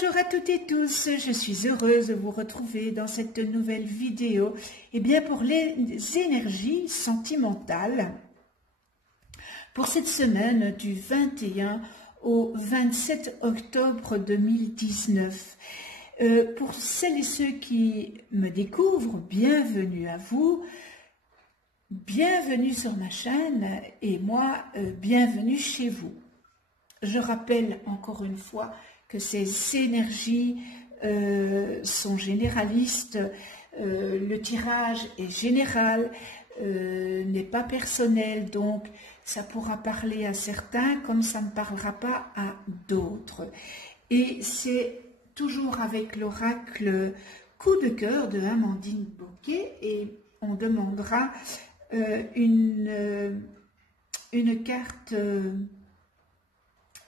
Bonjour à toutes et tous, je suis heureuse de vous retrouver dans cette nouvelle vidéo pour les énergies sentimentales pour cette semaine du 21 au 27 octobre 2019. Pour celles et ceux qui me découvrent, bienvenue à vous, bienvenue sur ma chaîne et moi, bienvenue chez vous. Je rappelle encore une fois que ces énergies sont généralistes, le tirage est général, n'est pas personnel, donc ça pourra parler à certains comme ça ne parlera pas à d'autres. Et c'est toujours avec l'oracle coup de cœur de Amandine Boquet et on demandera une carte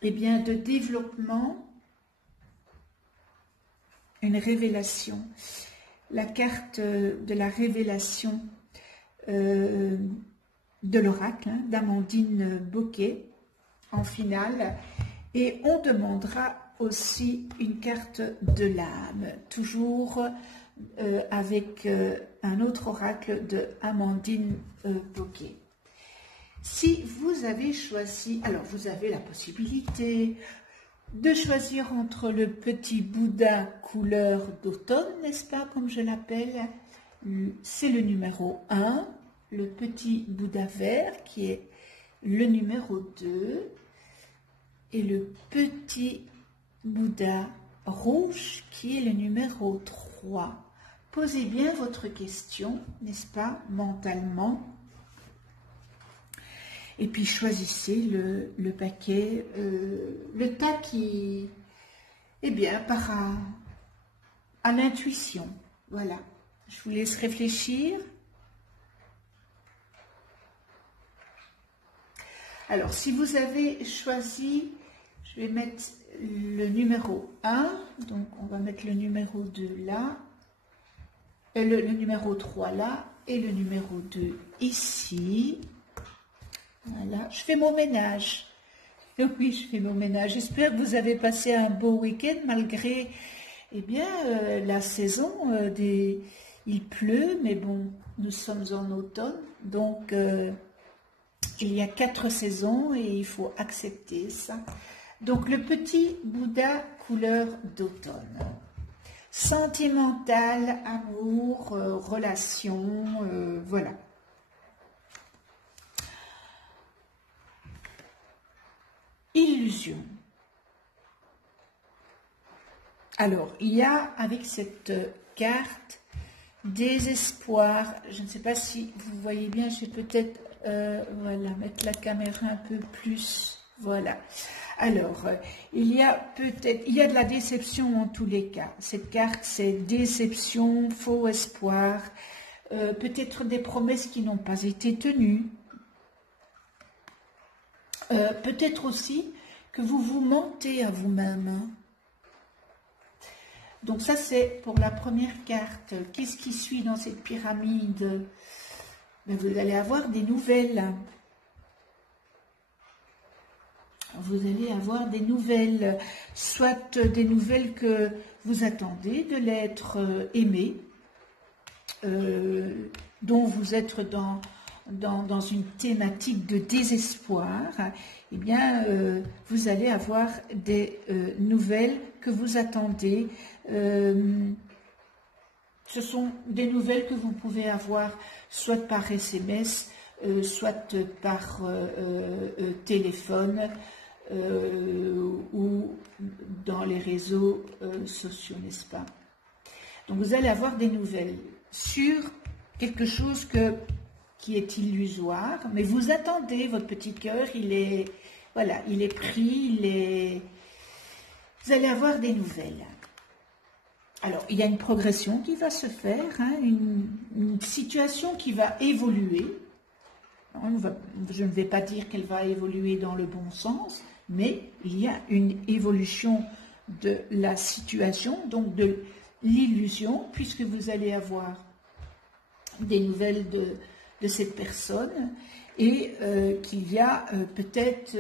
de développement, une révélation, la carte de la révélation de l'oracle d'Amandine Boquet en finale, et on demandera aussi une carte de l'âme, toujours avec un autre oracle de Amandine Boquet. Si vous avez choisi, alors vous avez la possibilité de choisir entre le petit Bouddha couleur d'automne, n'est-ce pas, comme je l'appelle, c'est le numéro 1, le petit Bouddha vert qui est le numéro 2 et le petit Bouddha rouge qui est le numéro 3. Posez bien votre question, n'est-ce pas, mentalement. Et puis choisissez le paquet, le tas qui, part à l'intuition. Voilà, je vous laisse réfléchir. Alors, si vous avez choisi, je vais mettre le numéro 1, donc on va mettre le numéro 2 là, le numéro 3 là, et le numéro 2 ici. Voilà, je fais mon ménage. Oui, je fais mon ménage. J'espère que vous avez passé un beau week-end malgré, la saison il pleut, mais bon, nous sommes en automne, donc il y a 4 saisons et il faut accepter ça. Donc le petit Bouddha couleur d'automne. Sentimental, amour, relation, voilà. Illusion. Alors, il y a avec cette carte désespoir. Je ne sais pas si vous voyez bien, je vais peut-être mettre la caméra un peu plus. Voilà. Alors, il y a de la déception en tous les cas. Cette carte, c'est déception, faux espoir, peut-être des promesses qui n'ont pas été tenues. Peut-être aussi que vous vous mentez à vous-même. Donc ça, c'est pour la première carte. Qu'est-ce qui suit dans cette pyramide? Vous allez avoir des nouvelles. Vous allez avoir des nouvelles, soit des nouvelles que vous attendez de l'être aimé, dont vous êtes dans une thématique de désespoir, vous allez avoir des nouvelles que vous attendez. Ce sont des nouvelles que vous pouvez avoir soit par SMS, soit par téléphone ou dans les réseaux sociaux, n'est-ce pas? Donc vous allez avoir des nouvelles sur quelque chose qui est illusoire, mais vous attendez, votre petit cœur, il est pris, vous allez avoir des nouvelles. Alors, il y a une progression qui va se faire, une situation qui va évoluer. Je ne vais pas dire qu'elle va évoluer dans le bon sens, mais il y a une évolution de la situation, donc de l'illusion, puisque vous allez avoir des nouvelles de cette personne et qu'il y a peut-être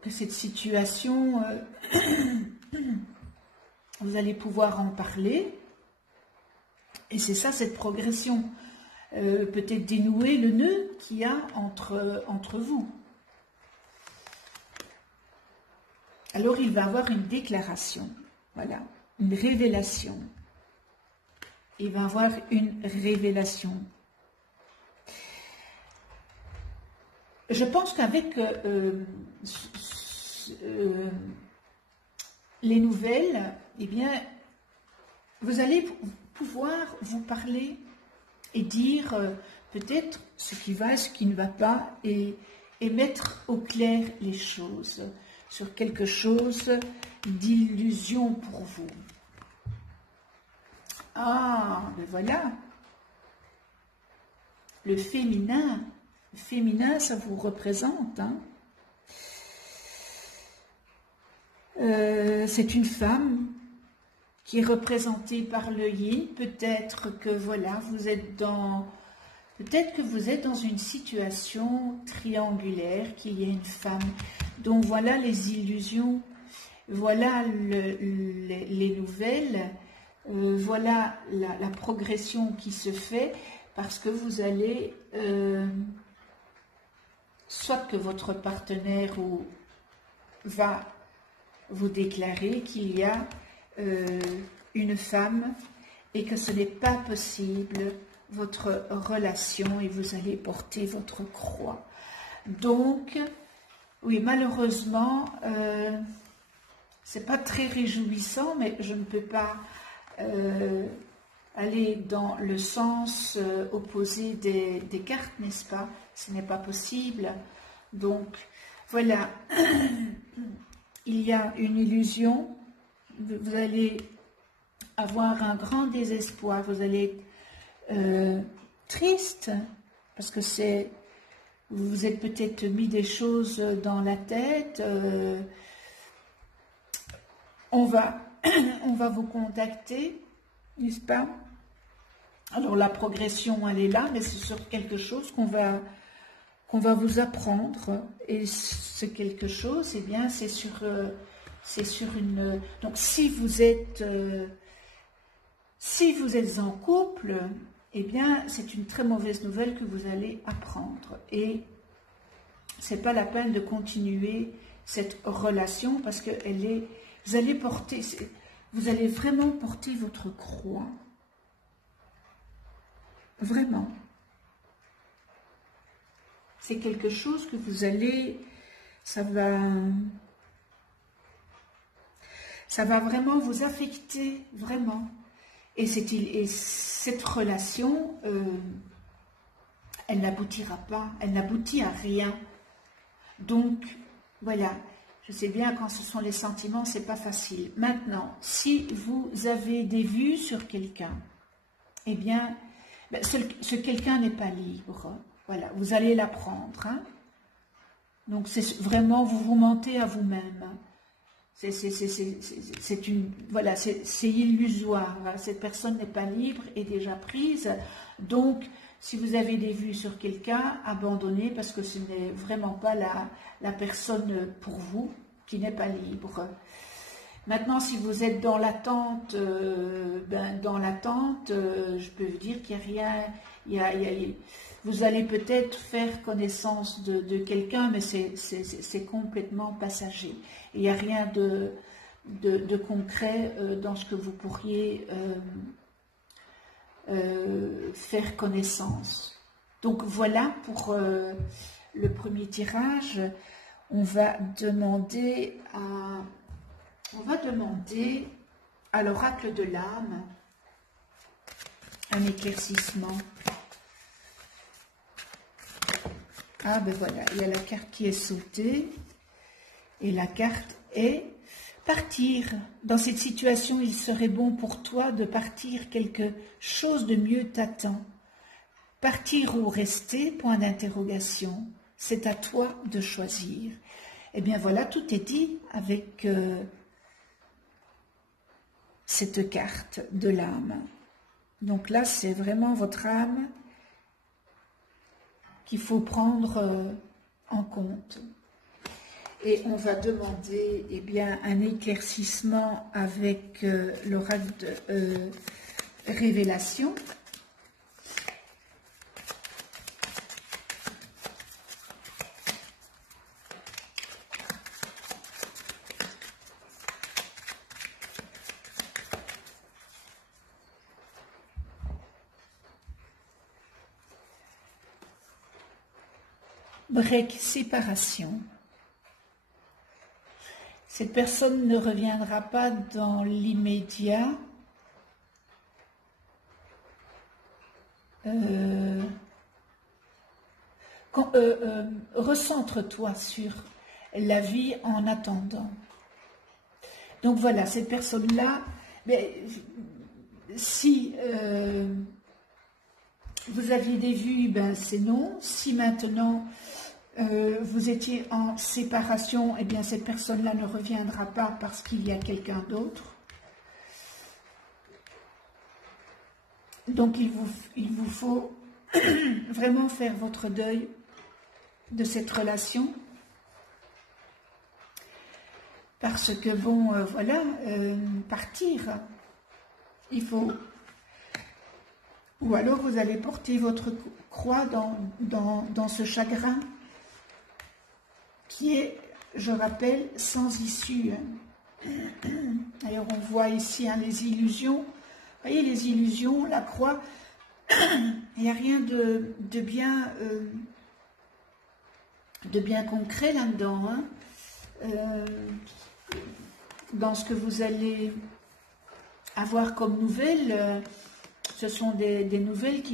que cette situation vous allez pouvoir en parler. Et c'est ça, cette progression. Peut-être dénouer le nœud qu'il y a entre vous. Alors, il va avoir une déclaration. Voilà, une révélation. Il va avoir une révélation. Je pense qu'avec les nouvelles, eh bien, vous allez pouvoir vous parler et dire peut-être ce qui va et ce qui ne va pas et mettre au clair les choses sur quelque chose d'illusion pour vous. Ah, ben voilà, le féminin. Le féminin, ça vous représente. Hein. C'est une femme qui est représentée par le yin. Peut-être que voilà, peut-être que vous êtes dans une situation triangulaire, qu'il y a une femme. Donc voilà les illusions, voilà les nouvelles, voilà la progression qui se fait, parce que vous allez... soit que votre partenaire va vous déclarer qu'il y a une femme et que ce n'est pas possible votre relation et vous allez porter votre croix. Donc, oui, malheureusement, c'est pas très réjouissant, mais je ne peux pas aller dans le sens opposé des cartes, n'est-ce pas? Ce n'est pas possible. Donc, voilà, il y a une illusion, vous allez avoir un grand désespoir, vous allez être triste, parce que vous vous êtes peut-être mis des choses dans la tête, on va vous contacter, n'est-ce pas? Alors la progression, elle est là, mais c'est sur quelque chose qu'on va vous apprendre. Et ce quelque chose, eh bien, c'est sur une... Donc si vous êtes en couple, eh bien, c'est une très mauvaise nouvelle que vous allez apprendre. Et c'est pas la peine de continuer cette relation parce que vous allez vraiment porter votre croix. Vraiment. C'est quelque chose que vous allez, ça va vraiment vous affecter, vraiment. Et cette relation, elle n'aboutira pas, elle n'aboutit à rien. Donc, voilà, je sais bien quand ce sont les sentiments, c'est pas facile. Maintenant, si vous avez des vues sur quelqu'un, eh bien, ce quelqu'un n'est pas libre. Voilà, vous allez l'apprendre. Hein. Donc, c'est vraiment, vous vous mentez à vous-même. Voilà, c'est illusoire. Voilà, cette personne n'est pas libre et déjà prise. Donc, si vous avez des vues sur quelqu'un, abandonnez parce que ce n'est vraiment pas la personne pour vous qui n'est pas libre. Maintenant, si vous êtes dans l'attente, je peux vous dire qu'il n'y a rien. Vous allez peut-être faire connaissance de quelqu'un, mais c'est complètement passager. Il n'y a rien de concret dans ce que vous pourriez faire connaissance. Donc voilà pour le premier tirage. On va demander à l'oracle de l'âme un éclaircissement. Ah ben voilà, il y a la carte qui est sautée et la carte est partir. Dans cette situation, il serait bon pour toi de partir, quelque chose de mieux t'attend. Partir ou rester, point d'interrogation, c'est à toi de choisir. Eh bien voilà, tout est dit avec cette carte de l'âme. Donc là, c'est vraiment votre âme qu'il faut prendre en compte. et on va demander eh bien, un éclaircissement avec l'oracle de révélation. Break, séparation. Cette personne ne reviendra pas dans l'immédiat. Recentre-toi sur la vie en attendant. Donc voilà, cette personne-là, si vous aviez des vues, ben c'est non. Si maintenant vous étiez en séparation, eh bien cette personne-là ne reviendra pas parce qu'il y a quelqu'un d'autre. Donc il vous faut vraiment faire votre deuil de cette relation. Parce que bon, voilà, partir, il faut... Ou alors vous allez porter votre croix dans ce chagrin qui est, je rappelle, sans issue. D'ailleurs, on voit ici hein, les illusions. Vous voyez, les illusions, la croix, il n'y a rien de bien concret là-dedans. Hein. Dans ce que vous allez avoir comme nouvelles, ce sont des nouvelles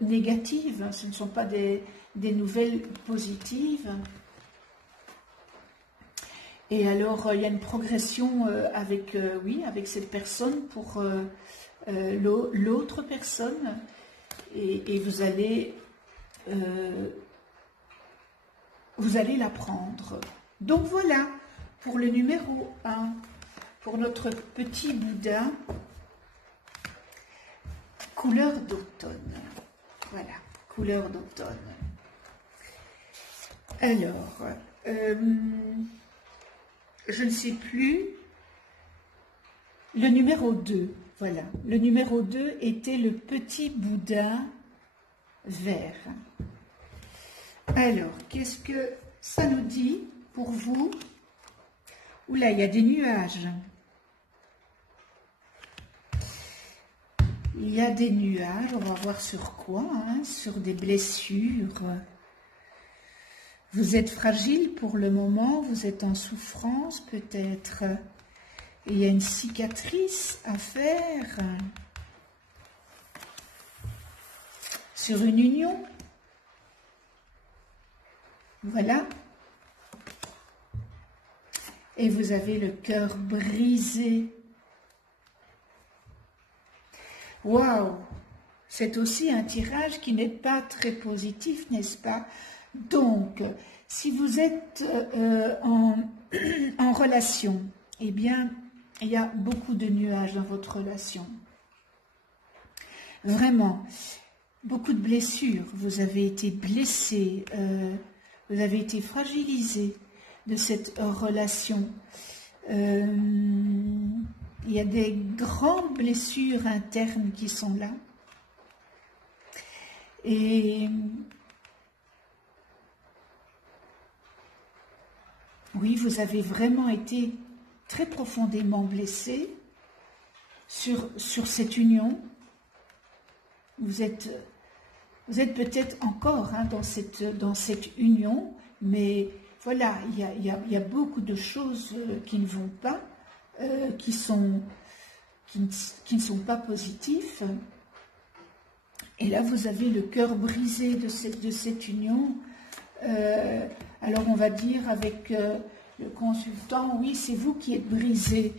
négatives, ce ne sont pas des nouvelles positives. Et alors, il y a une progression avec cette personne pour l'autre personne, et vous allez l'apprendre. Donc voilà, pour le numéro 1, pour notre petit Bouddha, couleur d'automne. Voilà, couleur d'automne. Alors, je ne sais plus, le numéro 2, voilà. Le numéro 2 était le petit Bouddha vert. Alors, qu'est-ce que ça nous dit pour vous? Oula, il y a des nuages. Il y a des nuages, on va voir sur quoi, hein, sur des blessures. Vous êtes fragile pour le moment, vous êtes en souffrance peut-être. Il y a une cicatrice à faire sur une union. Voilà. Et vous avez le cœur brisé. Waouh! C'est aussi un tirage qui n'est pas très positif, n'est-ce pas? Donc, si vous êtes en relation, eh bien, il y a beaucoup de nuages dans votre relation. Vraiment, beaucoup de blessures. Vous avez été blessé, vous avez été fragilisé de cette relation. Il y a des grandes blessures internes qui sont là. Et oui, vous avez vraiment été très profondément blessé sur cette union. Vous êtes peut-être encore hein, dans cette union, mais voilà, il y a beaucoup de choses qui ne vont pas, qui ne sont pas positifs. Et là, vous avez le cœur brisé de cette union. Alors, on va dire avec le consultant, oui, c'est vous qui êtes brisé.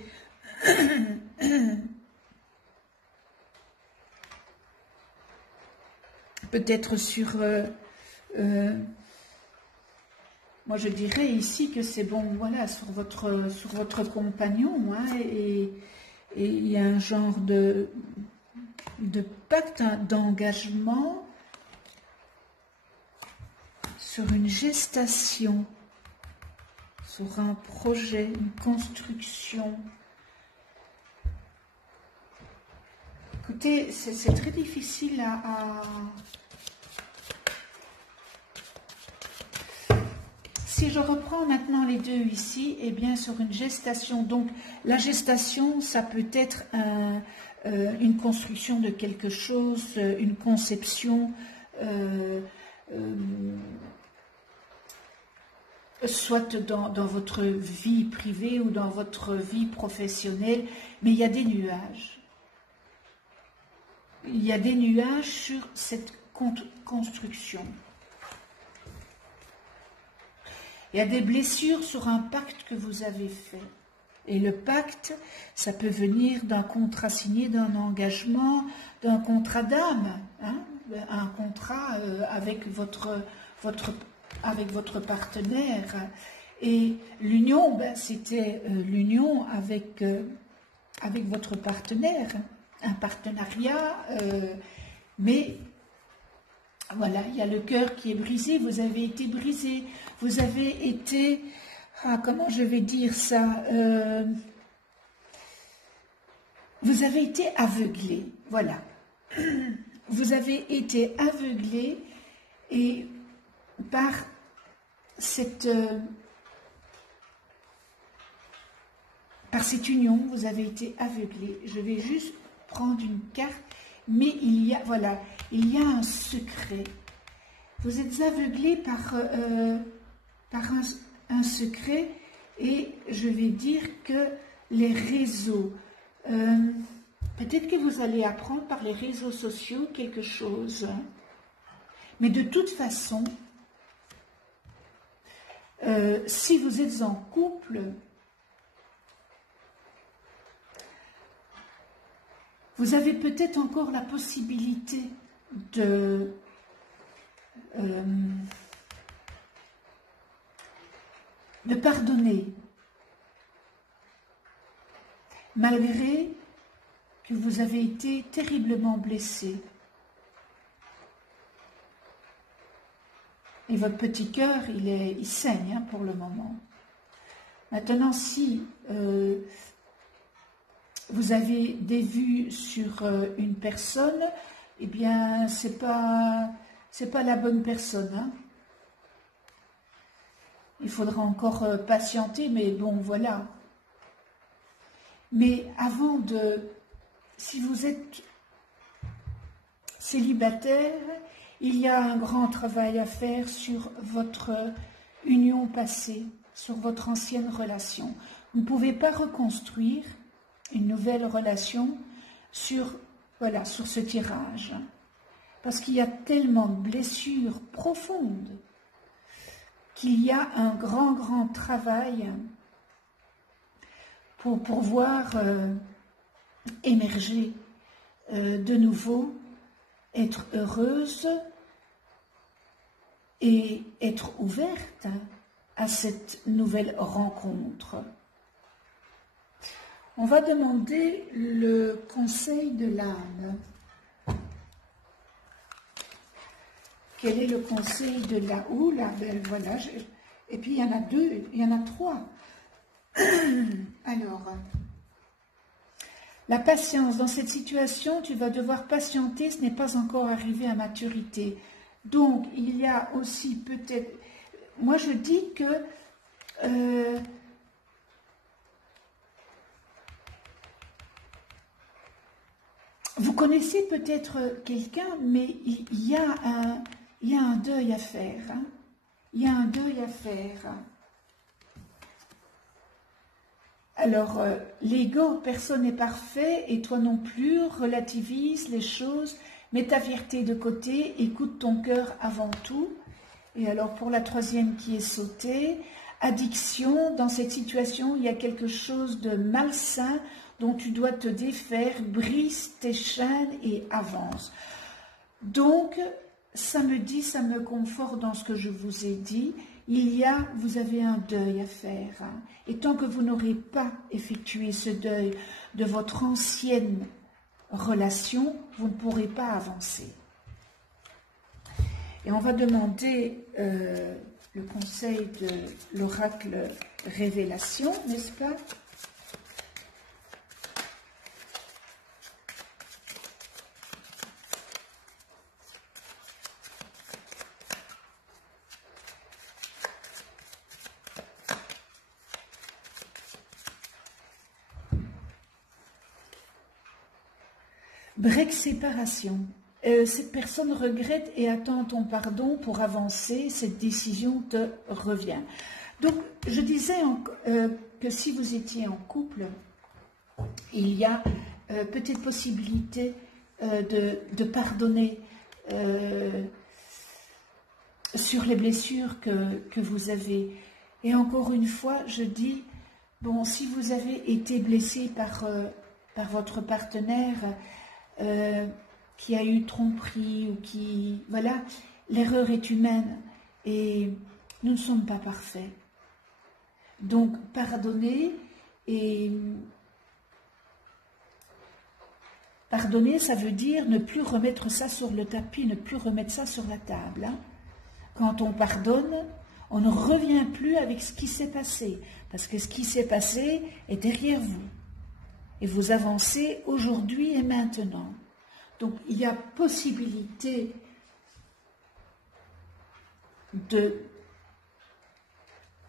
Peut-être sur... moi, je dirais ici que c'est bon, voilà, sur votre compagnon, hein, et il y a un genre de pacte, d'engagement sur une gestation sur un projet, une construction. Écoutez, c'est très difficile à... Si je reprends maintenant les deux ici, eh bien sur une gestation, donc la gestation, ça peut être une construction de quelque chose, une conception, soit dans votre vie privée ou dans votre vie professionnelle, mais il y a des nuages. Il y a des nuages sur cette construction. Il y a des blessures sur un pacte que vous avez fait. Et le pacte, ça peut venir d'un contrat signé, d'un engagement, d'un contrat d'âme, hein, un contrat avec votre partenaire. Et l'union, ben, c'était l'union avec votre partenaire, un partenariat, mais voilà, il y a le cœur qui est brisé, vous avez été brisé, vous avez été, comment je vais dire ça, vous avez été aveuglé, voilà. Vous avez été aveuglé et par cette union, vous avez été aveuglé. Je vais juste prendre une carte, mais il y a, voilà, il y a un secret. Vous êtes aveuglé par un secret, et je vais dire que les réseaux, peut-être que vous allez apprendre par les réseaux sociaux quelque chose, mais de toute façon, si vous êtes en couple, vous avez peut-être encore la possibilité de pardonner, malgré que vous avez été terriblement blessé. Et votre petit cœur, il saigne hein, pour le moment. Maintenant, si vous avez des vues sur une personne, eh bien, c'est pas la bonne personne. Hein. Il faudra encore patienter, mais bon, voilà. Mais avant si vous êtes célibataire, il y a un grand travail à faire sur votre union passée, sur votre ancienne relation. Vous ne pouvez pas reconstruire une nouvelle relation sur ce tirage. Parce qu'il y a tellement de blessures profondes qu'il y a un grand travail pour pouvoir émerger de nouveau, être heureuse et être ouverte à cette nouvelle rencontre. On va demander le conseil de l'âme. Quel est le conseil de la ou la belle, voilà. Et puis il y en a deux, il y en a trois. Alors, la patience. Dans cette situation, tu vas devoir patienter, ce n'est pas encore arrivé à maturité. Donc, il y a aussi peut-être... Moi, je dis que... vous connaissez peut-être quelqu'un, mais il y a un deuil à faire. Hein. Il y a un deuil à faire. Alors, l'ego, personne n'est parfait, et toi non plus, relativise les choses, mets ta fierté de côté, écoute ton cœur avant tout. Et alors, pour la troisième qui est sautée, addiction, dans cette situation, il y a quelque chose de malsain dont tu dois te défaire, brise tes chaînes et avance. Donc, ça me dit, ça me conforte dans ce que je vous ai dit. Vous avez un deuil à faire. Hein. Et tant que vous n'aurez pas effectué ce deuil de votre ancienne relation, vous ne pourrez pas avancer. Et on va demander le conseil de l'oracle révélation, n'est-ce pas? Break séparation. Cette personne regrette et attend ton pardon pour avancer. Cette décision te revient. Donc, je disais que si vous étiez en couple, il y a peut-être possibilité de pardonner sur les blessures que vous avez. Et encore une fois, je dis, bon, si vous avez été blessé par votre partenaire, qui a eu tromperie ou qui... Voilà, l'erreur est humaine et nous ne sommes pas parfaits. Donc, pardonner et... Pardonner, ça veut dire ne plus remettre ça sur le tapis, ne plus remettre ça sur la table. Hein. Quand on pardonne, on ne revient plus avec ce qui s'est passé, parce que ce qui s'est passé est derrière vous. Et vous avancez aujourd'hui et maintenant. Donc, il y a possibilité de,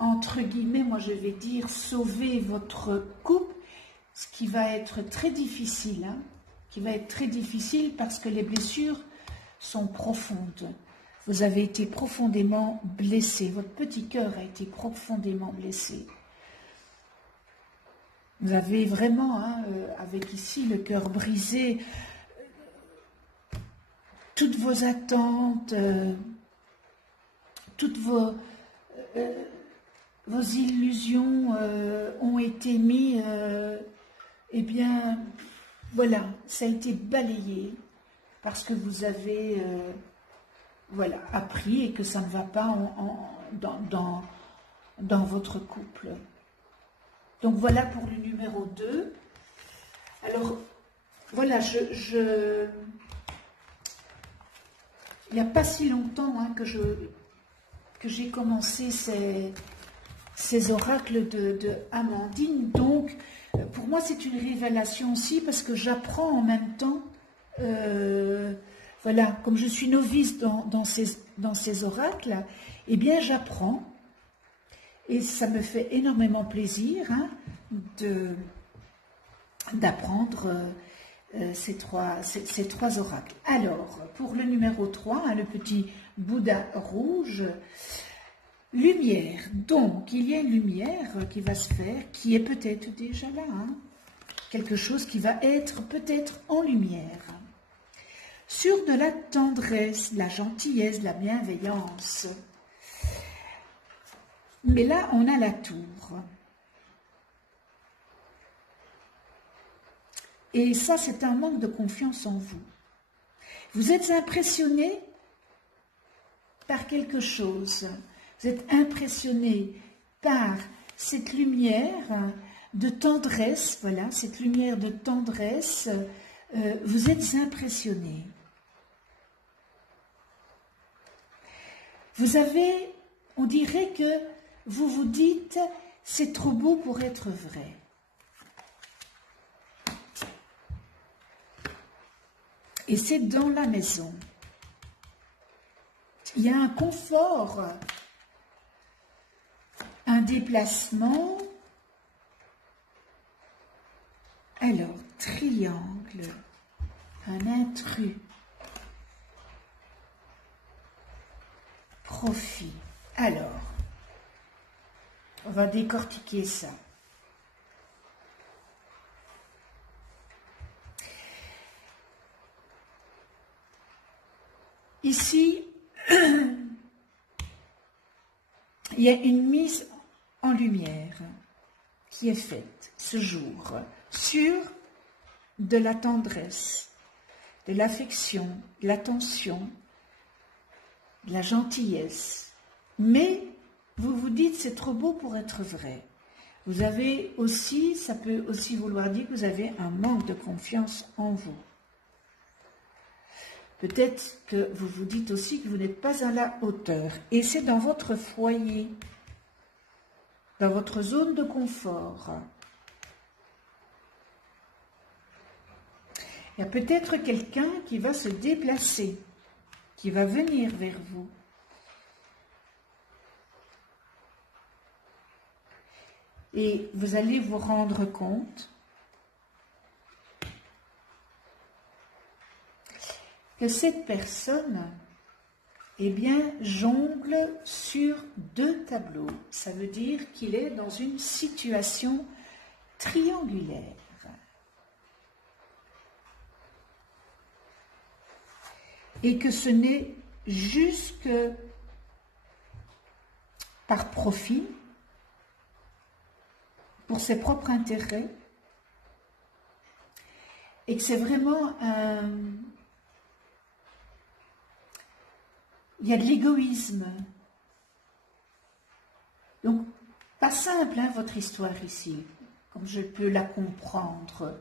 entre guillemets, moi je vais dire, sauver votre couple, ce qui va être très difficile, hein, qui va être très difficile parce que les blessures sont profondes. Vous avez été profondément blessé, votre petit cœur a été profondément blessé. Vous avez vraiment, hein, avec ici le cœur brisé, toutes vos attentes, toutes vos illusions ont été mises, eh bien, voilà, ça a été balayé parce que vous avez, voilà, appris et que ça ne va pas dans votre couple. Donc voilà pour le numéro 2. Alors, voilà, il n'y a pas si longtemps hein, que j'ai commencé ces oracles de Amandine. Donc, pour moi, c'est une révélation aussi parce que j'apprends en même temps. Voilà, comme je suis novice dans ces oracles, eh bien, j'apprends. Et ça me fait énormément plaisir hein, d'apprendre ces trois oracles. Alors, pour le numéro 3, hein, le petit Bouddha rouge, lumière. Donc, il y a une lumière qui va se faire, qui est peut-être déjà là. Hein, quelque chose qui va être peut-être en lumière. Sur de la tendresse, de la gentillesse, de la bienveillance. Mais là, on a la tour. Et ça, c'est un manque de confiance en vous. Vous êtes impressionné par quelque chose. Vous êtes impressionné par cette lumière de tendresse. Voilà, cette lumière de tendresse. Vous êtes impressionné. Vous avez, on dirait que vous vous dites, c'est trop beau pour être vrai. Et c'est dans la maison. Il y a un confort, un déplacement. Alors, triangle, un intrus, profit. Alors, on va décortiquer ça. Ici, il y a une mise en lumière qui est faite ce jour sur de la tendresse, de l'affection, de l'attention, de la gentillesse. Mais vous vous dites, c'est trop beau pour être vrai. Vous avez aussi, ça peut aussi vouloir dire que vous avez un manque de confiance en vous. Peut-être que vous vous dites aussi que vous n'êtes pas à la hauteur. Et c'est dans votre foyer. dans votre zone de confort. Il y a peut-être quelqu'un qui va se déplacer, qui va venir vers vous. Et vous allez vous rendre compte que cette personne, eh bien, jongle sur 2 tableaux. Ça veut dire qu'il est dans une situation triangulaire. Et que ce n'est juste que par profit, pour ses propres intérêts, et que c'est vraiment il y a de l'égoïsme. Donc, pas simple, hein, votre histoire ici, comme je peux la comprendre.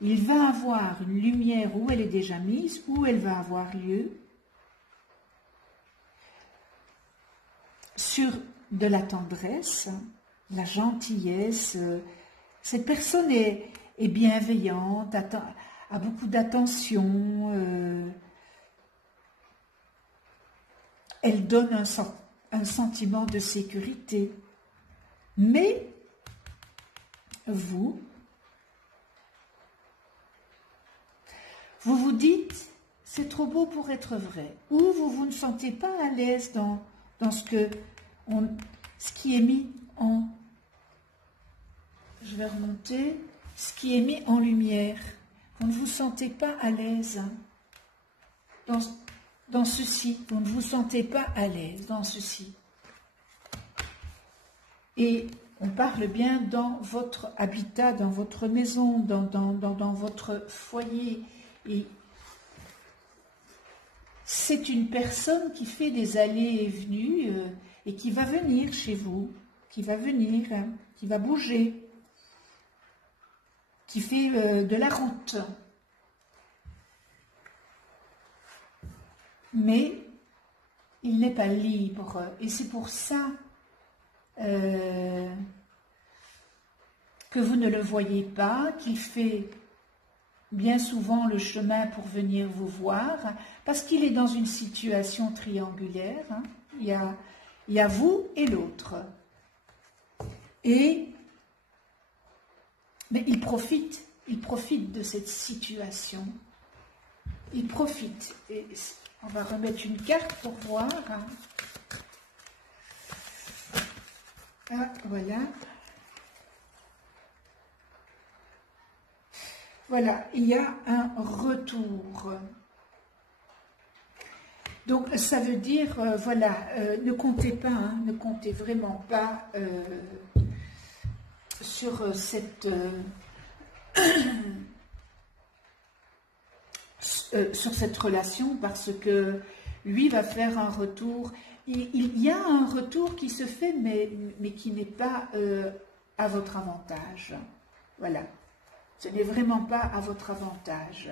Il va avoir une lumière où elle est déjà mise, où elle va avoir lieu, sur de la tendresse, la gentillesse. Cette personne est bienveillante, a beaucoup d'attention, elle donne un sentiment de sécurité. Mais vous vous dites, c'est trop beau pour être vrai, ou vous ne sentez pas à l'aise dans ce qui est mis en, je vais remonter, ce qui est mis en lumière. Vous ne vous sentez pas à l'aise dans ceci, vous ne vous sentez pas à l'aise dans ceci. Et on parle bien dans votre habitat, dans votre maison, dans votre foyer. Et c'est une personne qui fait des allées et venues et qui va venir chez vous, qui va venir, qui va bouger, qui fait de la route. Mais il n'est pas libre. Et c'est pour ça que vous ne le voyez pas, qu'il fait bien souvent le chemin pour venir vous voir, parce qu'il est dans une situation triangulaire, hein. Il y a vous et l'autre. Mais il profite de cette situation. Il profite. Et on va remettre une carte pour voir. Hein. Ah, voilà. Voilà, il y a un retour. Donc, ça veut dire, voilà, ne comptez pas, hein, ne comptez vraiment pas sur cette relation, parce que lui va faire un retour. Il y a un retour qui se fait, mais qui n'est pas à votre avantage. Voilà. Ce n'est vraiment pas à votre avantage.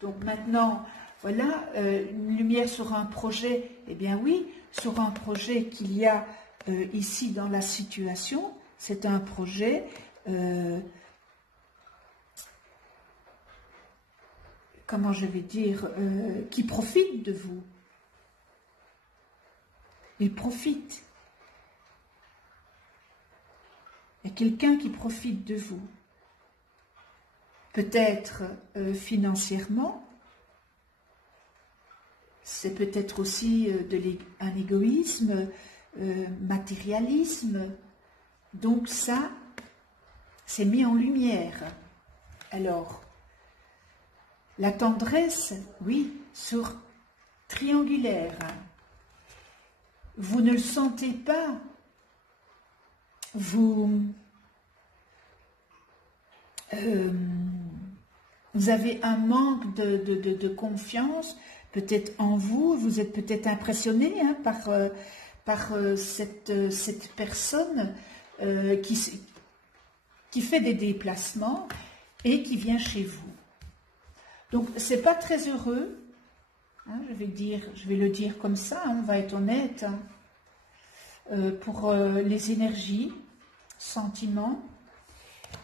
Donc maintenant, voilà, une lumière sur un projet. Eh bien oui, sur un projet qu'il y a ici dans la situation, c'est un projet comment je vais dire, qui profite de vous. Il profite. Il y a quelqu'un qui profite de vous. Peut-être financièrement, c'est peut-être aussi un égoïsme, matérialisme. Donc ça, c'est mis en lumière. Alors, la tendresse, oui, sur triangulaire. Vous ne le sentez pas. Vous avez un manque de confiance, peut-être en vous. Vous êtes peut-être impressionné hein, par cette personne qui fait des déplacements et qui vient chez vous. Donc, c'est pas très heureux, hein, je vais le dire comme ça, hein, on va être honnête, hein, pour les énergies. sentiments.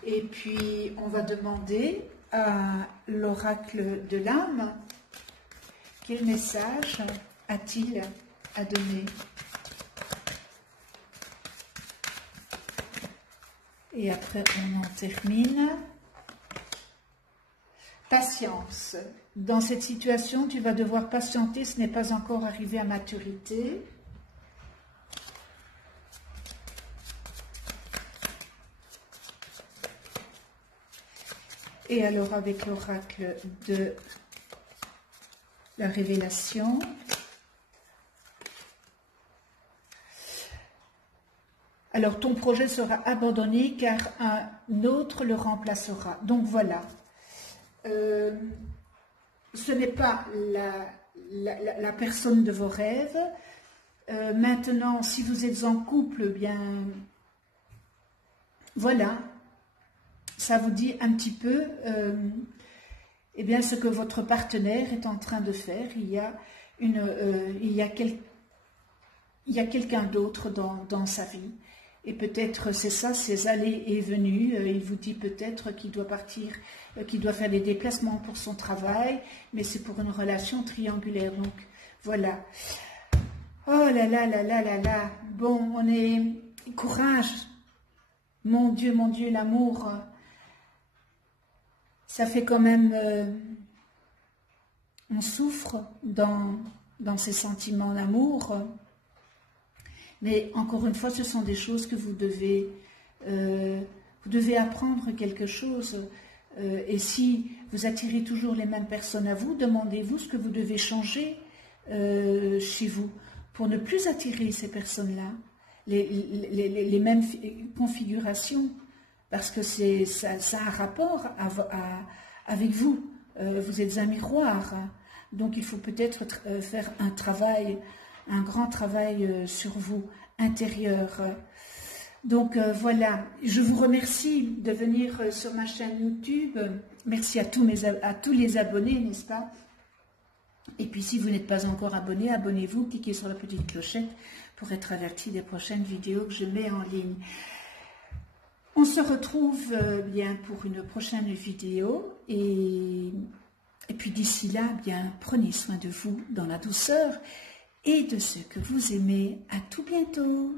Et puis, on va demander à l'oracle de l'âme, quel message a-t-il à donner? Et après, on en termine. Patience. Dans cette situation, tu vas devoir patienter, ce n'est pas encore arrivé à maturité. Et alors, avec l'oracle de la révélation, alors ton projet sera abandonné car un autre le remplacera. Donc voilà, ce n'est pas la personne de vos rêves. Maintenant, si vous êtes en couple, bien voilà, ça vous dit un petit peu eh bien, ce que votre partenaire est en train de faire. Il y a quelqu'un d'autre dans sa vie. Et peut-être c'est ça, ses allées et venues. Il vous dit peut-être qu'il doit partir, qu'il doit faire des déplacements pour son travail, mais c'est pour une relation triangulaire. Donc voilà. Oh là là là là là là. Bon, on est... Courage. Mon Dieu, l'amour... Ça fait quand même... on souffre dans ces sentiments d'amour. Mais encore une fois, ce sont des choses que vous devez apprendre quelque chose. Et si vous attirez toujours les mêmes personnes à vous, demandez-vous ce que vous devez changer chez vous pour ne plus attirer ces personnes-là, les mêmes configurations, parce que ça a un rapport avec vous. Vous êtes un miroir, hein. Donc il faut peut-être faire un grand travail sur vous, intérieur. Donc voilà, je vous remercie de venir sur ma chaîne YouTube. Merci à tous les abonnés, n'est-ce pas? Et puis si vous n'êtes pas encore abonné, abonnez-vous, cliquez sur la petite clochette pour être averti des prochaines vidéos que je mets en ligne. On se retrouve bien pour une prochaine vidéo et puis d'ici là, bien prenez soin de vous dans la douceur et de ceux que vous aimez. À tout bientôt.